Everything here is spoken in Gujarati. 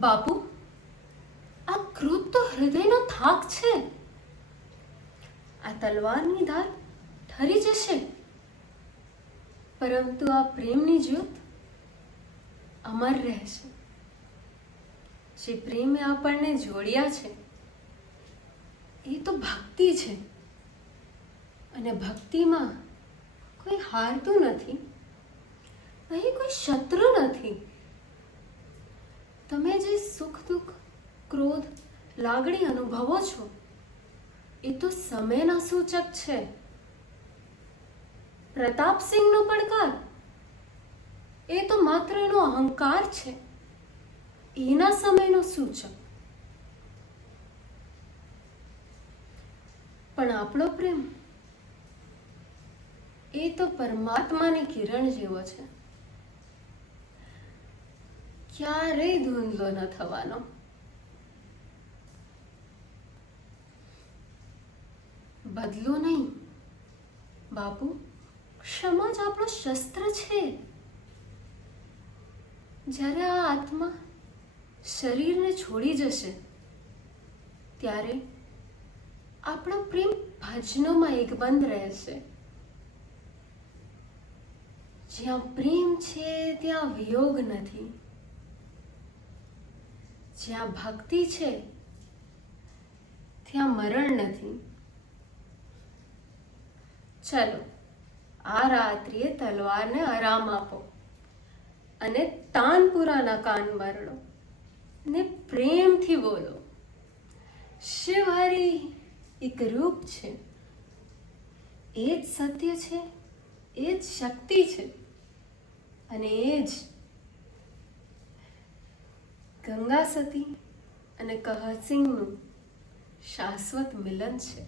બાપુ, આ ક્રોધ તો હૃદયનો થાક છે. આ તલવારની ધાર ઠરી જશે, પરંતુ આ પ્રેમની જ્યોત અમર રહેશે. જે પ્રેમે આપણને જોડ્યા છે એ તો ભક્તિ છે, અને ભક્તિમાં કોઈ હારતું નથી. અહીં કોઈ શત્રુ નથી. તમે જે સુખ દુઃખ, ક્રોધ, લાગણી અનુભવો છો એ તો સમયના સૂચક છે. પ્રતાપસિંહનો પડકાર એ તો માત્ર એનો અહંકાર છે, એના સમયનો સૂચક. પણ આપણો પ્રેમ એ તો પરમાત્માની કિરણ જેવો છે, ક્યારેય ધૂંધલો ન થવાનો. બદલો નહીં બાપુ, ક્ષમા જ આપણો શસ્ત્ર છે. જ્યારે આ આત્મા શરીરને છોડી જશે ત્યારે આપણો પ્રેમ ભજનોમાં એકબંધ રહેશે. જ્યાં પ્રેમ છે ત્યાં વિયોગ નથી. જ્યાં ભક્તિ છે ત્યાં મરણ નથી. ચલો, આ રાત્રિએ તલવારને આરામ આપો અને તાનપુરાના કાન મરડો ને પ્રેમથી બોલો, શિવ હરિ એક રૂપ છે, એ જ સત્ય છે, એ જ શક્તિ છે, અને એ જ ગંગા સતી અને કહસિંહનું શાશ્વત મિલન છે.